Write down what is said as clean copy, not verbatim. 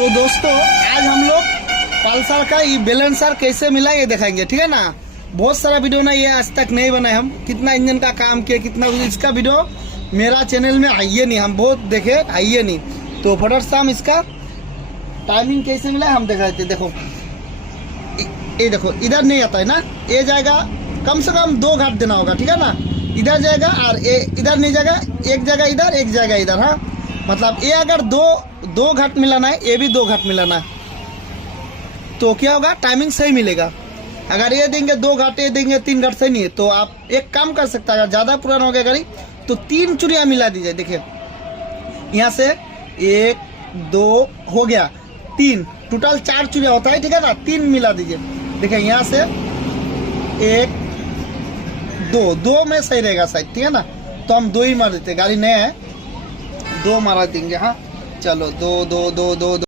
तो दोस्तों आज हम लोग पल्सर का ये बैलेंसर कैसे मिला ये दिखाएंगे, ठीक है ना। बहुत सारा वीडियो ना ये आज तक नहीं बनाए, हम कितना इंजन का काम किया कितना, इसका वीडियो मेरा चैनल में आइए नहीं, हम बहुत देखे आइए नहीं। तो फटाफट से हम इसका टाइमिंग कैसे मिला है हम दिखा देते। देखो ये देखो इधर नहीं आता है ना, ये जाएगा कम से कम 2 घाट देना होगा, ठीक है ना। इधर जाएगा और ये इधर नहीं जाएगा, एक जगह इधर एक जगह इधर। हाँ मतलब ये अगर दो घाट मिलाना है, ये भी 2 घाट मिलाना है, तो क्या होगा टाइमिंग सही मिलेगा। अगर ये देंगे 2 घाट, ये देंगे 3 घाट, सही नहीं है। तो आप एक काम कर सकते हैं, अगर ज़्यादा पुराना हो गया गाड़ी तो 3 चूड़ियाँ मिला दीजिए। देखिए यहाँ से 1 2 हो गया 3, टोटल 4 चूड़ियाँ होता है, ठीक है ना। 3 मिला दीजिए। देखिए यहाँ से 1 2 में सही रहेगा शायद, ठीक है ना। तो हम 2 ही मार देते, गाड़ी नया है 2 मारा देंगे। हाँ चलो 2 2 2 2 2